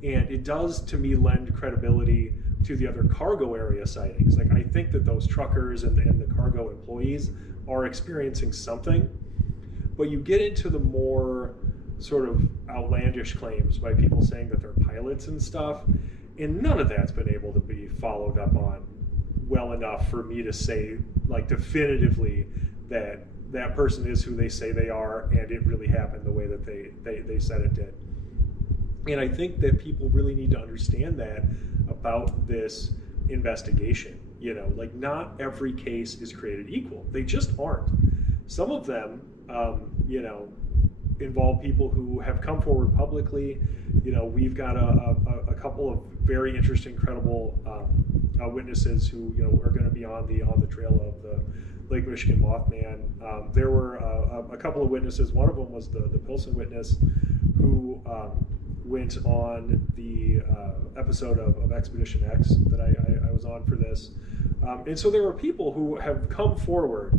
And it does, to me, lend credibility to the other cargo area sightings. Like, I think that those truckers and the cargo employees are experiencing something, but you get into the more sort of outlandish claims by people saying that they're pilots and stuff, and none of that's been able to be followed up on well enough for me to say, like, definitively that that person is who they say they are, and it really happened the way that they said it did. And I think that people really need to understand that about this investigation. Like, not every case is created equal. They just aren't. Some of them, involve people who have come forward publicly. We've got a couple of very interesting, credible witnesses who are going to be on the trail of the Lake Michigan Mothman. There were a couple of witnesses. One of them was the Pilsen witness, who went on the episode of Expedition X that I was on for this. And so there are people who have come forward,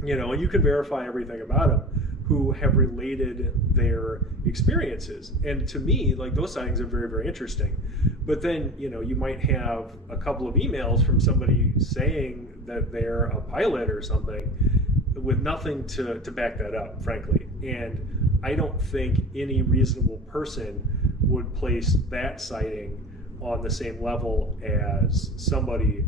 and you can verify everything about them, who have related their experiences. And to me, like, those sightings are very, very interesting. But then, you might have a couple of emails from somebody saying that they're a pilot or something with nothing to back that up, frankly. And I don't think any reasonable person would place that sighting on the same level as somebody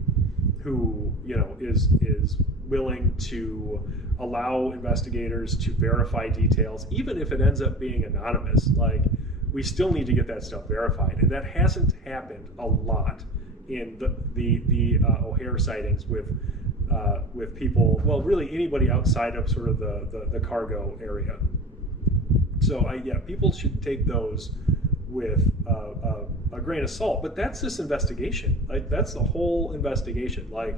who, is willing to allow investigators to verify details, even if it ends up being anonymous. Like, we still need to get that stuff verified, and that hasn't happened a lot in the O'Hare sightings with people. Well, really anybody outside of sort of the cargo area. So people should take those with a grain of salt. But that's this investigation. Like, that's the whole investigation. Like,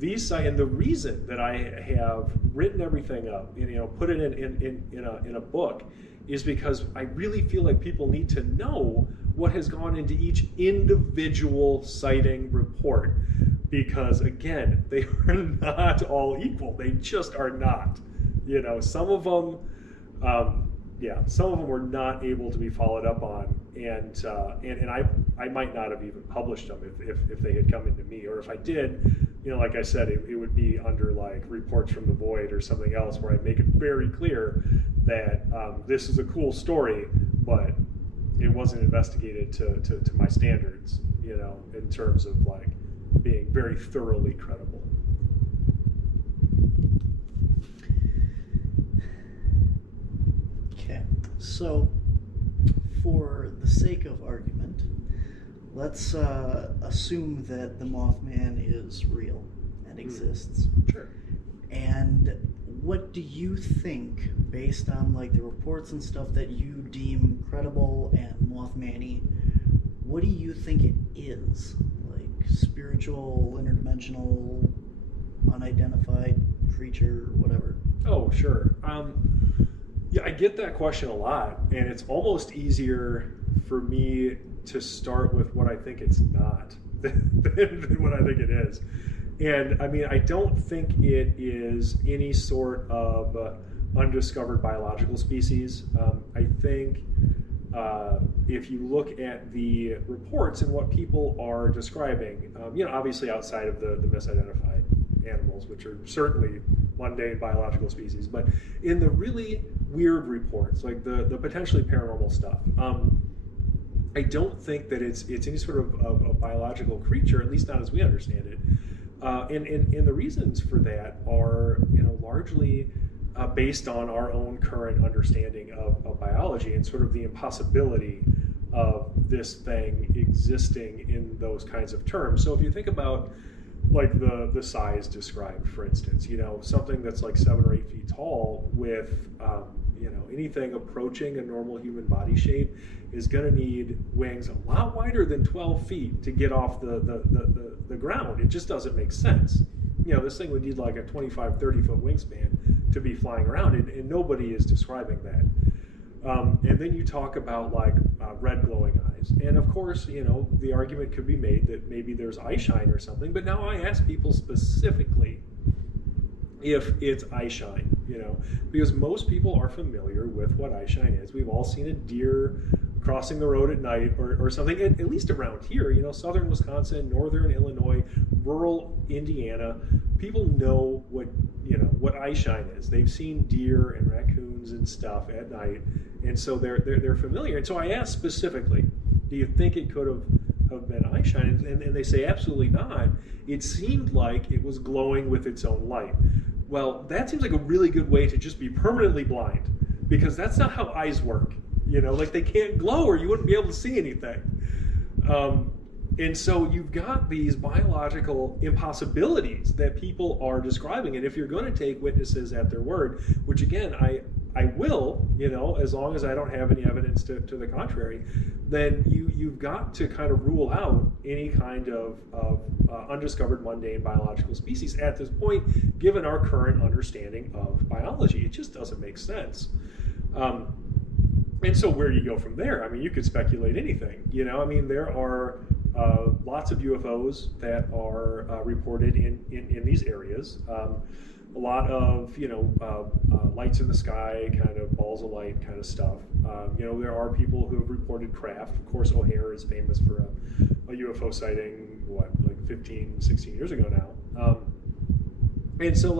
and the reason that I have written everything up, put it in a book, is because I really feel like people need to know what has gone into each individual sighting report. Because again, they are not all equal. They just are not. Some of them. Some of them were not able to be followed up on, and I might not have even published them if they had come into me, or if I did, like I said, it would be under like Reports from the Void or something else, where I make it very clear that this is a cool story, but it wasn't investigated to my standards, in terms of like being very thoroughly credible. So, for the sake of argument, let's assume that the Mothman is real and exists. Sure. And what do you think, based on like the reports and stuff that you deem credible and Mothman-y, what do you think it is? Like spiritual, interdimensional, unidentified creature, whatever? Oh, sure. Yeah, I get that question a lot, and it's almost easier for me to start with what I think it's not than what I think it is. And I mean, I don't think it is any sort of undiscovered biological species. I think if you look at the reports and what people are describing, obviously outside of the misidentified animals, which are certainly mundane biological species, but in the really weird reports, like the potentially paranormal stuff, I don't think that it's any sort of a biological creature, at least not as we understand it. And the reasons for that are, largely based on our own current understanding of biology and sort of the impossibility of this thing existing in those kinds of terms. So if you think about like the size described, for instance, something that's like 7 or 8 feet tall with, anything approaching a normal human body shape is going to need wings a lot wider than 12 feet to get off the ground. It just doesn't make sense. This thing would need like a 25, 30 foot wingspan to be flying around, and nobody is describing that. And then you talk about like red glowing eyes. And of course, the argument could be made that maybe there's eye shine or something, but now I ask people specifically if it's eye shine, because most people are familiar with what eye shine is. We've all seen a deer crossing the road at night or something, at least around here, southern Wisconsin, northern Illinois, rural Indiana. People know what eye shine is. They've seen deer and raccoons and stuff at night, and so they're familiar. And so I asked specifically, do you think it could have been eye shine? And they say absolutely not. It seemed like it was glowing with its own light. Well, that seems like a really good way to just be permanently blind, because that's not how eyes work. Like they can't glow or you wouldn't be able to see anything. And so you've got these biological impossibilities that people are describing. And if you're going to take witnesses at their word, which again, I will, as long as I don't have any evidence to the contrary, then you've got to kind of rule out any kind of undiscovered mundane biological species at this point, given our current understanding of biology. It just doesn't make sense. And so where do you go from there? I mean, you could speculate anything. There are lots of UFOs that are reported in these areas. A lot of, lights in the sky, kind of balls of light kind of stuff. There are people who have reported craft. Of course, O'Hare is famous for a UFO sighting, 15, 16 years ago now. And so,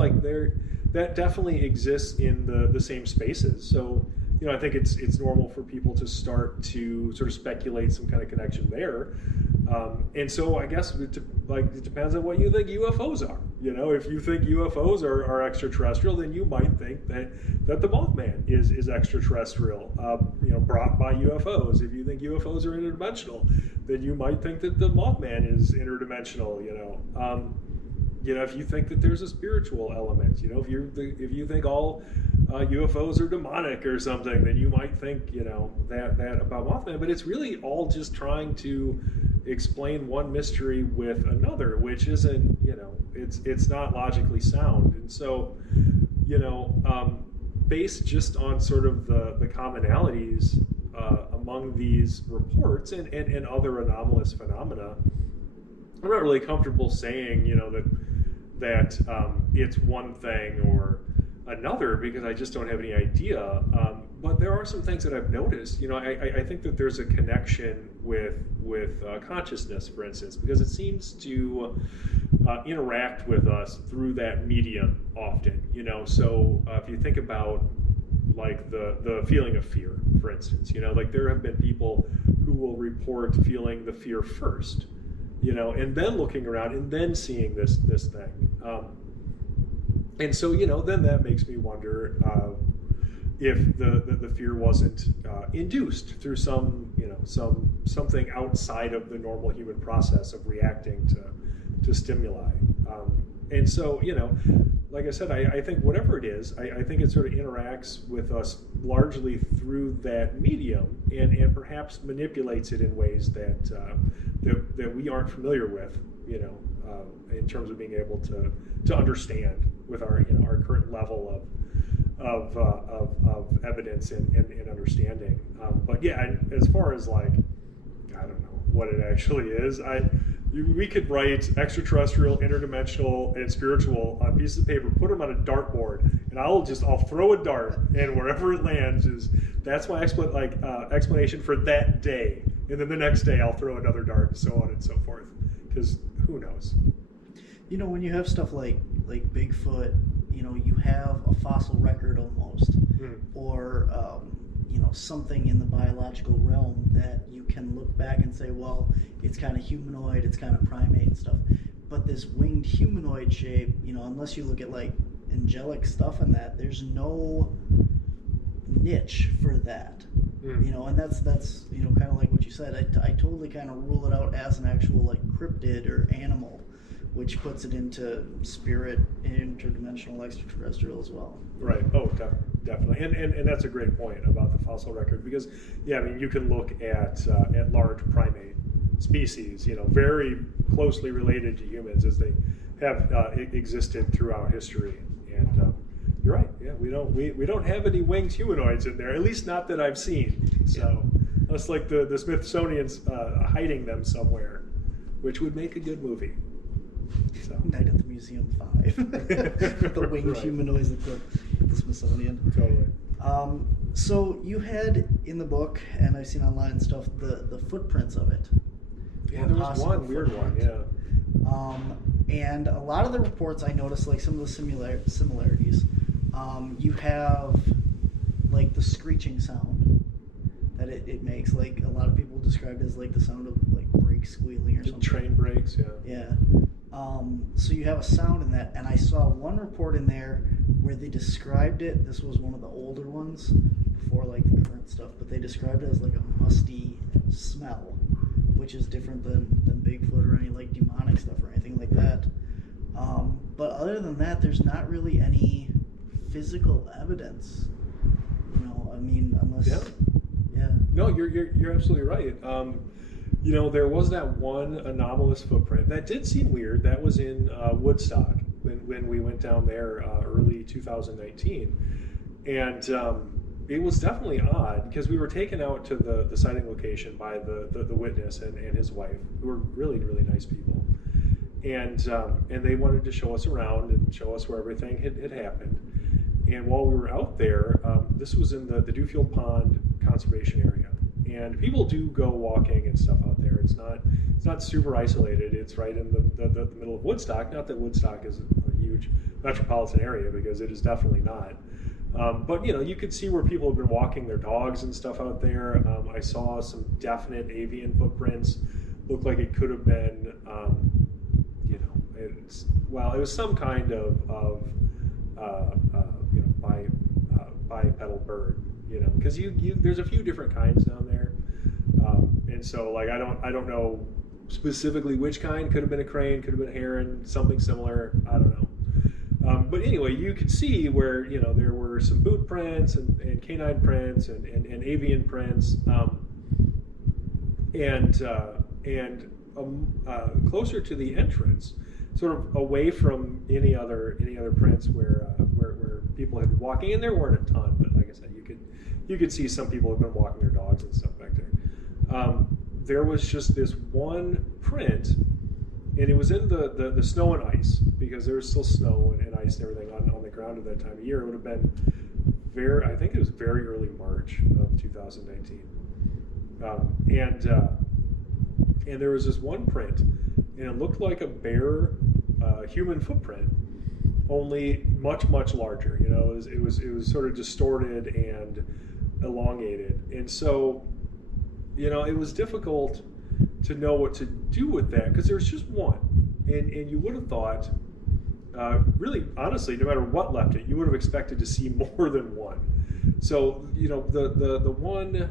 that definitely exists in the same spaces. So, I think it's normal for people to start to sort of speculate some kind of connection there. And so I guess it depends on what you think UFOs are. If you think UFOs are extraterrestrial, then you might think that the Mothman is extraterrestrial, brought by UFOs. If you think UFOs are interdimensional, then you might think that the Mothman is interdimensional. If you think that there's a spiritual element, if you think all UFOs are demonic or something, then you might think, that about Mothman. But it's really all just trying to explain one mystery with another, which isn't, it's not logically sound. And so, based just on sort of the commonalities among these reports and other anomalous phenomena, I'm not really comfortable saying, that it's one thing or another, because I just don't have any idea. But there are some things that I've noticed. I think that there's a connection with consciousness, for instance, because it seems to interact with us through that medium often. So if you think about like the feeling of fear, for instance, there have been people who will report feeling the fear first, and then looking around and then seeing this thing. And so, then that makes me wonder, if the fear wasn't induced through something outside of the normal human process of reacting to stimuli. And so, like I said, I think whatever it is, I think it sort of interacts with us largely through that medium, and perhaps manipulates it in ways that we aren't familiar with, in terms of being able to understand with our current level of evidence and understanding. But yeah, as far as I don't know what it actually is. We could write extraterrestrial, interdimensional, and spiritual on pieces of paper, put them on a dartboard, and I'll throw a dart, and wherever it lands that's my explanation for that day. And then the next day I'll throw another dart, and so on and so forth. Because who knows? When you have stuff like Bigfoot, you have a fossil record almost, or something in the biological realm that you can look back and say, well, it's kind of humanoid, it's kind of primate and stuff. But this winged humanoid shape, unless you look at angelic stuff in that, there's no niche for that. And that's kind of like what you said. I totally kind of rule it out as an actual cryptid or animal, which puts it into spirit, interdimensional, extraterrestrial as well. Right. Oh, definitely. And that's a great point about the fossil record, because you can look at large primate species, very closely related to humans as they have existed throughout history. And you're right. Yeah, we don't have any winged humanoids in there, at least not that I've seen. So that's like the Smithsonian's hiding them somewhere, which would make a good movie. So. Night at the Museum 5. The winged humanoids at the Smithsonian. Totally. So you had in the book, and I've seen online stuff, the footprints of it. Yeah, there was one weird one, yeah. And a lot of the reports I noticed, some of the similarities. You have the screeching sound that it makes. A lot of people describe it as the sound of brakes squealing or something. Train brakes, yeah. Yeah. So you have a sound in that, and I saw one report in there where they described it. This was one of the older ones before the current stuff, but they described it as a musty smell, which is different than Bigfoot or any demonic stuff or anything like that. But other than that, there's not really any physical evidence. Unless No, you're absolutely right. There was that one anomalous footprint that did seem weird. That was in Woodstock when we went down there early 2019, and it was definitely odd because we were taken out to the sighting location by the witness and his wife, who were really, really nice people, and they wanted to show us around and show us where everything had happened. And while we were out there, this was in the Dewfield Pond Conservation Area. And people do go walking and stuff out there. It's not super isolated. It's right in the middle of Woodstock. Not that Woodstock is a huge metropolitan area, because it is definitely not. But you could see where people have been walking their dogs and stuff out there. I saw some definite avian footprints. Looked like it could have been, it was some kind of bipedal bird. Because there's a few different kinds down there, and so I don't know specifically which kind. Could have been a crane, could have been a heron, something similar. I don't know. But anyway, you could see where there were some boot prints and canine prints and avian prints, and closer to the entrance, sort of away from any other prints where people had been walking, and there weren't a ton, but like I said, you could see some people had been walking their dogs and stuff back there. There was just this one print, and it was in the snow and ice, because there was still snow and ice and everything on the ground at that time of year. It would have been I think it was very early March of 2019. And there was this one print, and it looked like a bare human footprint, only much, much larger. It was sort of distorted and elongated, and so it was difficult to know what to do with that, because there's just one, and you would have thought, really honestly, no matter what left it, you would have expected to see more than one. So, the one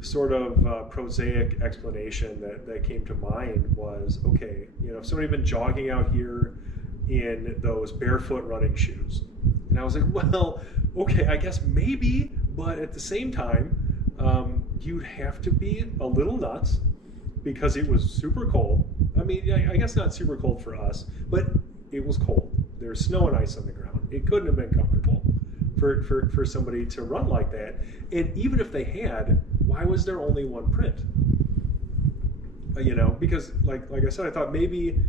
sort of prosaic explanation that came to mind was, okay, if somebody had been jogging out here in those barefoot running shoes. And I was like, well, okay, I guess maybe, but at the same time, you'd have to be a little nuts because it was super cold. I mean, I guess not super cold for us, but it was cold. There's snow and ice on the ground. It couldn't have been comfortable for somebody to run like that. And even if they had, why was there only one print? Because like I said, I thought maybe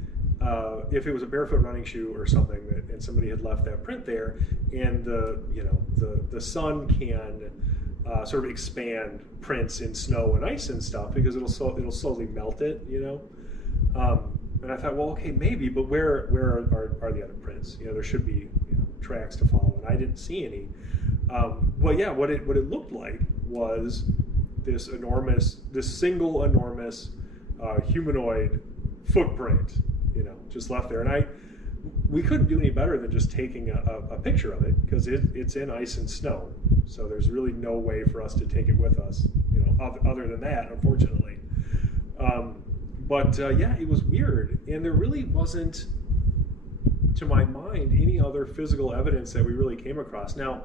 if it was a barefoot running shoe or something and somebody had left that print there, and the sun can sort of expand prints in snow and ice and stuff because it'll slowly melt it, and I thought, well, okay, maybe, but where are the other prints? There should be tracks to follow, and I didn't see any. What it looked like was this single enormous humanoid footprint, just left there, and we couldn't do any better than just taking a picture of it because it's in ice and snow, so there's really no way for us to take it with us, other than that, unfortunately. But it was weird, and there really wasn't, to my mind, any other physical evidence that we really came across. Now,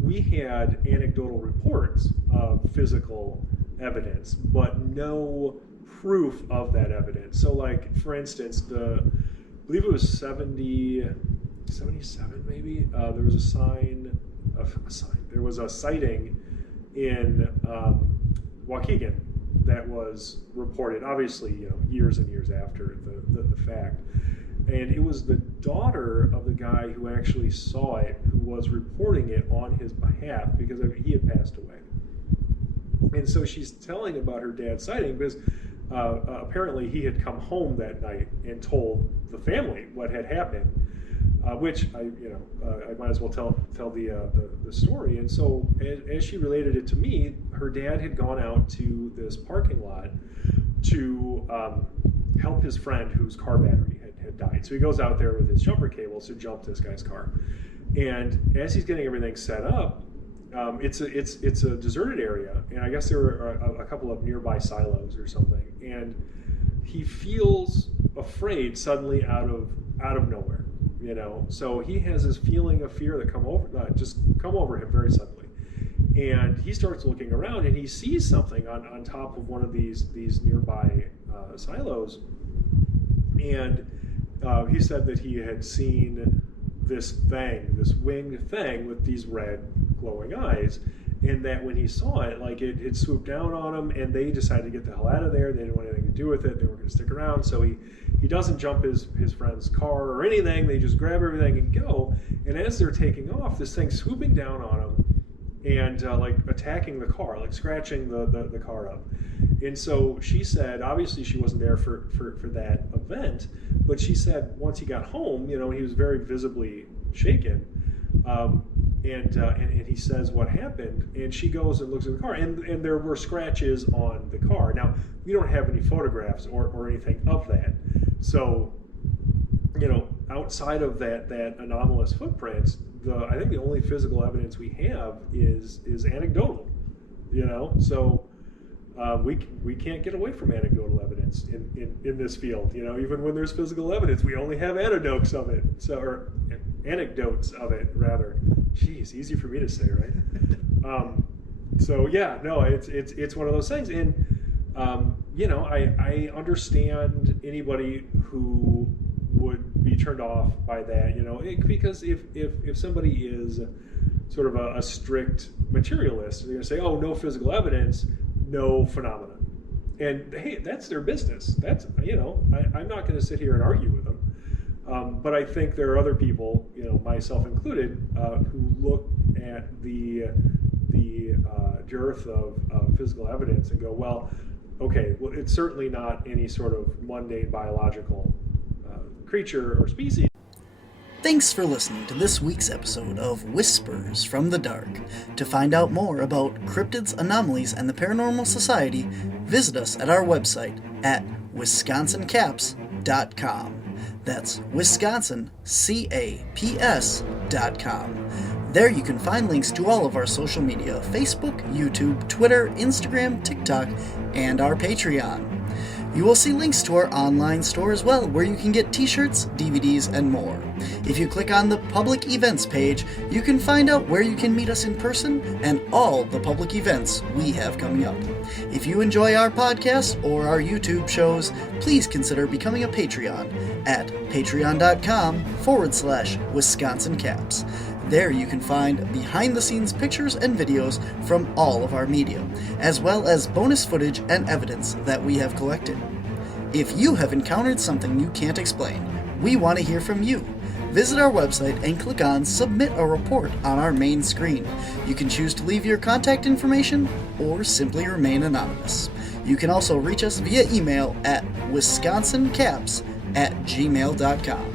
we had anecdotal reports of physical evidence, but no proof of that evidence. So, like, for instance, I believe it was 77 maybe, there was there was a sighting in Waukegan that was reported, obviously, years and years after the fact. And it was the daughter of the guy who actually saw it who was reporting it on his behalf because he had passed away. And so she's telling about her dad's sighting because apparently he had come home that night and told the family what had happened, which I might as well tell the story. And so as she related it to me, her dad had gone out to this parking lot to help his friend whose car battery had died. So he goes out there with his jumper cables to jump this guy's car. And as he's getting everything set up, it's a deserted area, and I guess there were a couple of nearby silos or something. And he feels afraid suddenly out of nowhere, So he has this feeling of fear that come over him very suddenly, and he starts looking around, and he sees something on top of one of these nearby silos, and he said that he had seen this winged thing with these red glowing eyes, and that when he saw it, like it swooped down on him, and they decided to get the hell out of there. They didn't want anything to do with it. They weren't going to stick around. So he doesn't jump his friend's car or anything. They just grab everything and go. And as they're taking off, this thing's swooping down on him and like attacking the car, like scratching the car up. And so she said, obviously she wasn't there for that event, but she said once he got home, he was very visibly shaken. And he says what happened, and she goes and looks at the car, and there were scratches on the car. Now, we don't have any photographs or anything of that. So, outside of that anomalous footprints, I think the only physical evidence we have is anecdotal. So we can't get away from anecdotal evidence in this field. Even when there's physical evidence, we only have anecdotes of it. Anecdotes of it, rather. Jeez, easy for me to say, right? It's one of those things, and I understand anybody who would be turned off by that, because if somebody is sort of a strict materialist, they're going to say, oh, no physical evidence, no phenomenon, and hey, that's their business. That's I'm not going to sit here and argue with them. But I think there are other people, myself included, who look at the dearth of physical evidence and go, well, okay, well, it's certainly not any sort of mundane biological creature or species. Thanks for listening to this week's episode of Whispers from the Dark. To find out more about cryptids, anomalies, and the Paranormal Society, visit us at our website at wisconsincaps.com. That's Wisconsin, CAPS.com. There you can find links to all of our social media: Facebook, YouTube, Twitter, Instagram, TikTok, and our Patreon. You will see links to our online store as well, where you can get t-shirts, DVDs, and more. If you click on the public events page, you can find out where you can meet us in person and all the public events we have coming up. If you enjoy our podcast or our YouTube shows, please consider becoming a Patreon at patreon.com/Wisconsin Caps. There you can find behind-the-scenes pictures and videos from all of our media, as well as bonus footage and evidence that we have collected. If you have encountered something you can't explain, we want to hear from you. Visit our website and click on Submit a Report on our main screen. You can choose to leave your contact information or simply remain anonymous. You can also reach us via email at wisconsincaps@gmail.com.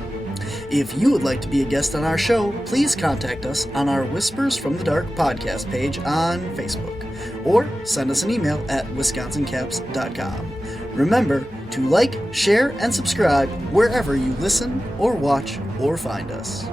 If you would like to be a guest on our show, please contact us on our Whispers from the Dark podcast page on Facebook, or send us an email at wisconsincaps.com. Remember to like, share, and subscribe wherever you listen or watch or find us.